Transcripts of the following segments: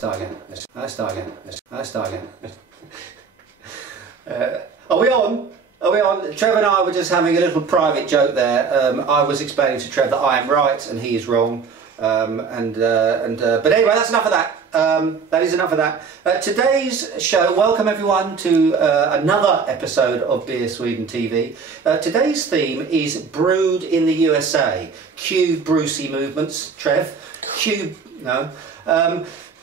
start again. Let's start again. Let's start again. Are we on? Are we on? Trev and I were just having a little private joke there. I was explaining to Trev that I am right and he is wrong. But anyway, that's enough of that. That is enough of that. Today's show, welcome everyone to another episode of Beer Sweden TV. Today's theme is Brewed in the USA. Cue Brucey movements, Trev. Cue, no.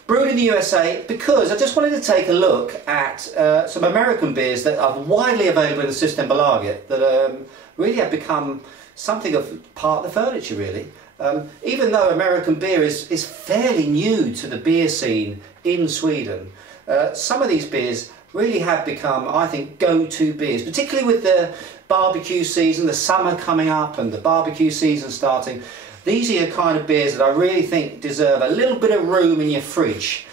Brewed in the USA because I just wanted to take a look at some American beers that are widely available in the Systembolaget that really have become something of part of the furniture, really. Even though American beer is fairly new to the beer scene in Sweden, some of these beers really have become, I think, go-to beers, particularly with the barbecue season, the summer coming up and the barbecue season starting. These are your kind of beers that I really think deserve a little bit of room in your fridge.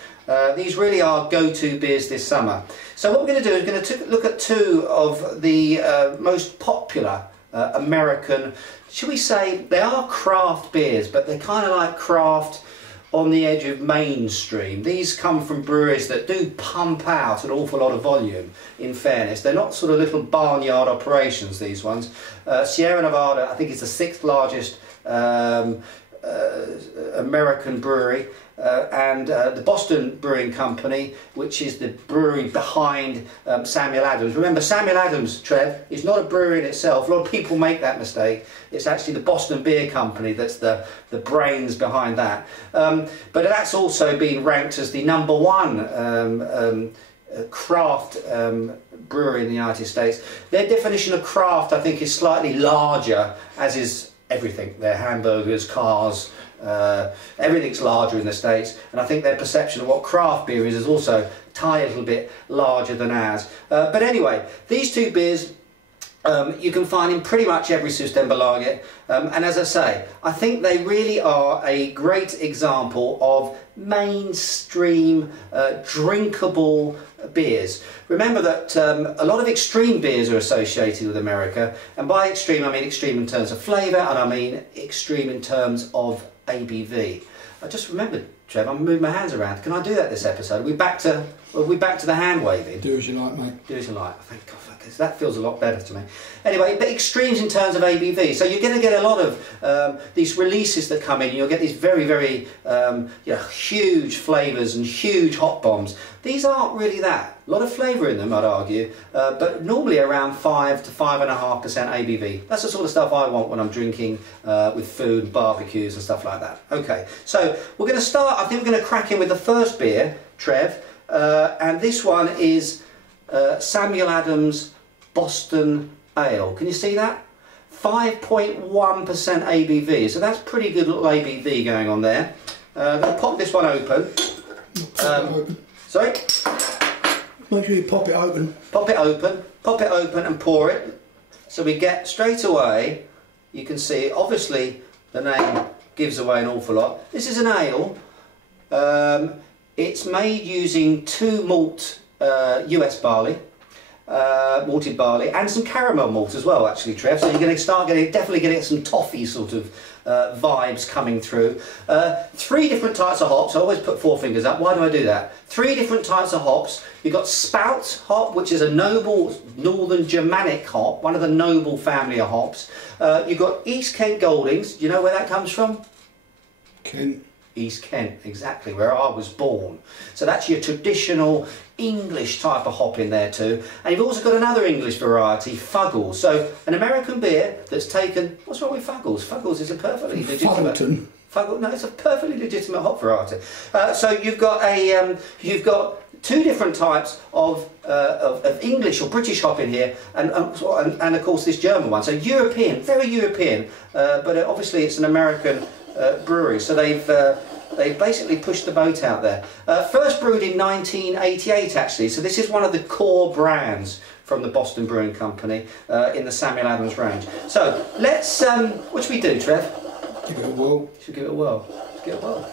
These really are go-to beers this summer. So what we're going to do is we're going to look at two of the most popular American, should we say, they are craft beers, but they're kind of like craft on the edge of mainstream. These come from breweries that do pump out an awful lot of volume, in fairness. They're not sort of little barnyard operations, these ones. Sierra Nevada, I think, is the 6th largest American brewery, and the Boston Brewing Company, which is the brewery behind Samuel Adams. Remember, Samuel Adams, Trev, is not a brewery in itself. A lot of people make that mistake. It's actually the Boston Beer Company that's the brains behind that. But that's also been ranked as the #1 craft brewery in the United States. Their definition of craft, I think, is slightly larger, as is everything. Their hamburgers, cars, everything's larger in the States, and I think their perception of what craft beer is also a tiny little bit larger than ours. But anyway, these two beers you can find in pretty much every Systembolaget, and as I say, I think they really are a great example of mainstream drinkable beers. Remember that a lot of extreme beers are associated with America, and by extreme I mean extreme in terms of flavour, and I mean extreme in terms of ABV. I just remembered, Trev, I'm moving my hands around. Can I do that this episode? Are we back to the hand waving? Do as you like, mate. Do as you like. Thank God, that feels a lot better to me. Anyway, but extremes in terms of ABV. So you're going to get a lot of these releases that come in. You'll get these very, very huge flavours and huge hop bombs. These aren't really that. A lot of flavour in them, I'd argue, but normally around 5 to 5.5% ABV. That's the sort of stuff I want when I'm drinking with food, barbecues and stuff like that. Okay, so we're going to start, I think we're going to crack in with the first beer, Trev, and this one is Samuel Adams Boston Ale. Can you see that? 5.1% ABV, so that's pretty good little ABV going on there. I'm going to pop this one open. Sorry? Make sure you pop it open. Pop it open and pour it. So we get straight away, you can see, obviously the name gives away an awful lot. This is an ale. It's made using 2 malt US barley, malted barley, and some caramel malt as well, actually, Trev. So you're going to start definitely getting some toffee sort of vibes coming through. 3 different types of hops. I always put 4 fingers up. Why do I do that? 3 different types of hops. You've got Spout hop, which is a noble northern Germanic hop, one of the noble family of hops. You've got East Kent Goldings. Do you know where that comes from? Kent. East Kent, exactly, where I was born. So that's your traditional English type of hop in there too. And you've also got another English variety, Fuggles. So an American beer that's taken... What's wrong with Fuggles? Fuggles is a perfectly legitimate... No, it's a perfectly legitimate hop variety. So you've got 2 different types of English or British hop in here, and of course this German one. So European, very European, but obviously it's an American brewery. So they've basically pushed the boat out there. First brewed in 1988, actually. So this is one of the core brands from the Boston Brewing Company in the Samuel Adams range. So let's, what should we do, Trev? Give it a whirl. Should give it a whirl. Let's give it a whirl.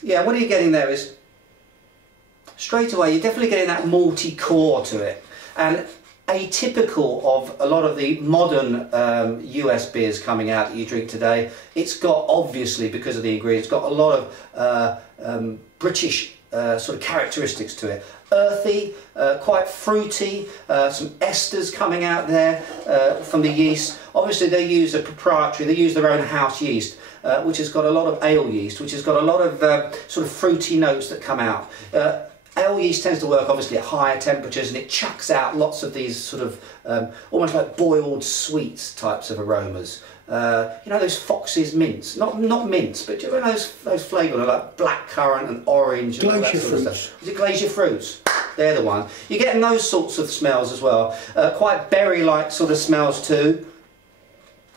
Yeah, what are you getting there is, straight away, you're definitely getting that malty core to it. And atypical of a lot of the modern US beers coming out that you drink today. It's got, obviously because of the ingredients, got a lot of British sort of characteristics to it. Earthy, quite fruity, some esters coming out there from the yeast. Obviously they use they use their own house yeast, which has got a lot of ale yeast, which has got a lot of sort of fruity notes that come out. Ale yeast tends to work obviously at higher temperatures, and it chucks out lots of these sort of almost like boiled sweets types of aromas. You know those Fox's mints, not mints, but do you know those flavours like blackcurrant and orange and all that sort of stuff? Is it glacier fruits? They're the one. You're getting those sorts of smells as well. Quite berry-like sort of smells too.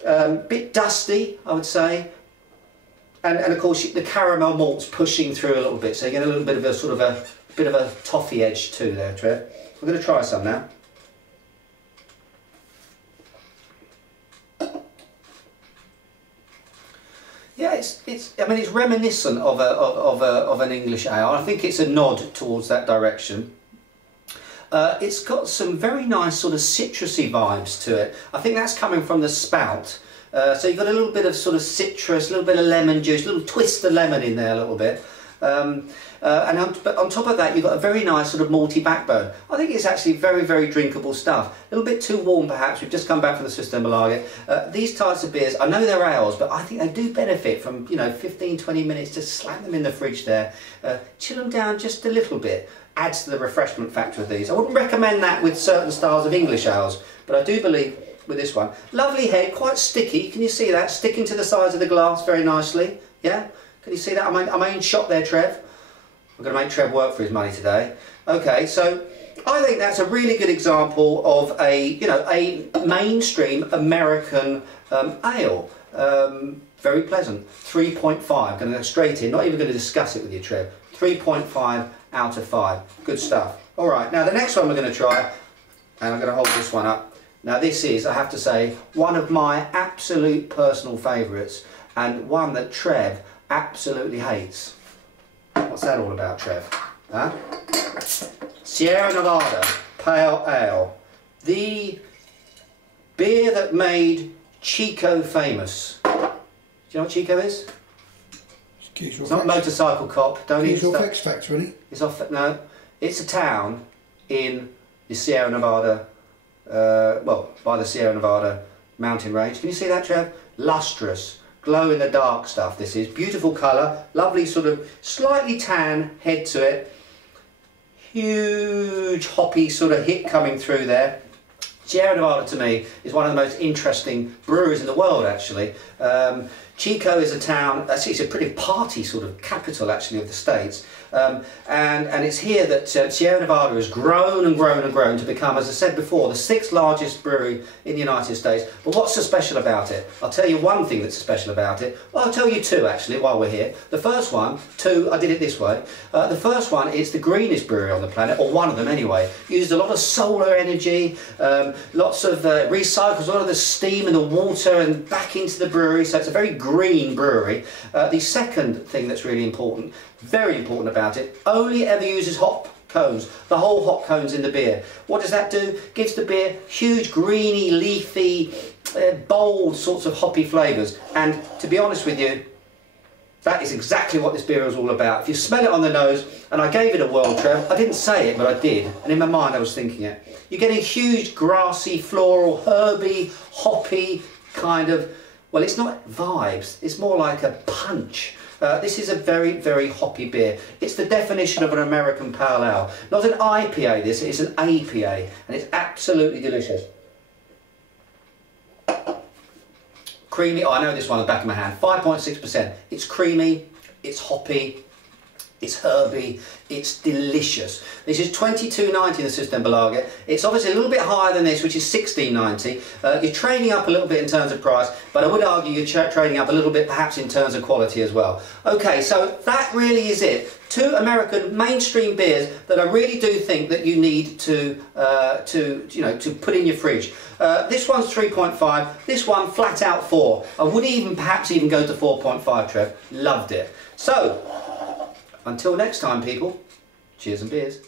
Bit dusty, I would say. And of course the caramel malt's pushing through a little bit, so you get a little bit of a sort of a bit of a toffee edge too there, Trev. I'm going to try some now. Yeah, I mean, it's reminiscent of an English ale. I think it's a nod towards that direction. It's got some very nice sort of citrusy vibes to it. I think that's coming from the spout. So you've got a little bit of sort of citrus, a little bit of lemon juice, a little twist of lemon in there a little bit. But on top of that, you've got a very nice sort of malty backbone. I think it's actually very, very drinkable stuff. A little bit too warm perhaps. We've just come back from the Systembolaget. These types of beers, I know they're ales, but I think they do benefit from, you know, 15-20 minutes. Just slam them in the fridge there, chill them down just a little bit. Adds to the refreshment factor of these. I wouldn't recommend that with certain styles of English ales, but I do believe with this one. Lovely head, quite sticky. Can you see that? Sticking to the sides of the glass very nicely. Yeah? Can you see that? Am I in shot there, Trev? I'm going to make Trev work for his money today. Okay, so I think that's a really good example of a mainstream American ale. Very pleasant. 3.5. Going to go straight in. Not even going to discuss it with you, Trev. 3.5 out of 5. Good stuff. All right. Now the next one we're going to try, and I'm going to hold this one up. Now this is, I have to say, one of my absolute personal favourites, and one that Trev absolutely hates. What's that all about, Trev? Huh? Sierra Nevada Pale Ale. The beer that made Chico famous. Do you know what Chico is? It's not Motorcycle Cop. Don't even start. X Factor, isn't it? It's off. No, it's a town in the Sierra Nevada. Well, by the Sierra Nevada mountain range. Can you see that, Trev? Lustrous, glow in the dark stuff. This is beautiful colour, lovely sort of slightly tan head to it. Huge hoppy sort of hit coming through there. Sierra Nevada to me is one of the most interesting breweries in the world, actually. Chico is a town, actually it's a pretty party sort of capital actually of the States, and it's here that Sierra Nevada has grown and grown and grown to become, as I said before, the 6th largest brewery in the United States. But what's so special about it? I'll tell you one thing that's special about it. Well, I'll tell you two actually while we're here. The first one, I did it this way. The first one is the greenest brewery on the planet, or one of them anyway. Used a lot of solar energy, lots of recycles, a lot of the steam and the water and back into the brewery, so it's a very green brewery. The second thing that's really important, very important about it, only ever uses hop cones, the whole hop cones in the beer. What does that do? Gives the beer huge greeny, leafy, bold sorts of hoppy flavours. And to be honest with you, that is exactly what this beer is all about. If you smell it on the nose, and I gave it a whirl, Trev, I didn't say it, but I did, and in my mind I was thinking it. You're getting huge, grassy, floral, herby, hoppy kind of, well, it's not vibes, it's more like a punch. This is a very, very hoppy beer. It's the definition of an American pale ale. Not an IPA, this, it's an APA, and it's absolutely delicious. Creamy, oh, I know this one on the back of my hand, 5.6%. It's creamy, it's hoppy, it's herby, it's delicious. This is $22.90 in the Systembolaget. It's obviously a little bit higher than this, which is $16.90. You're trading up a little bit in terms of price, but I would argue you're trading up a little bit perhaps in terms of quality as well. Okay, so that really is it. Two American mainstream beers that I really do think that you need to put in your fridge. This one's 3.5. This one flat out 4. I would perhaps even go to 4.5. Trev, loved it. So until next time, people. Cheers and beers.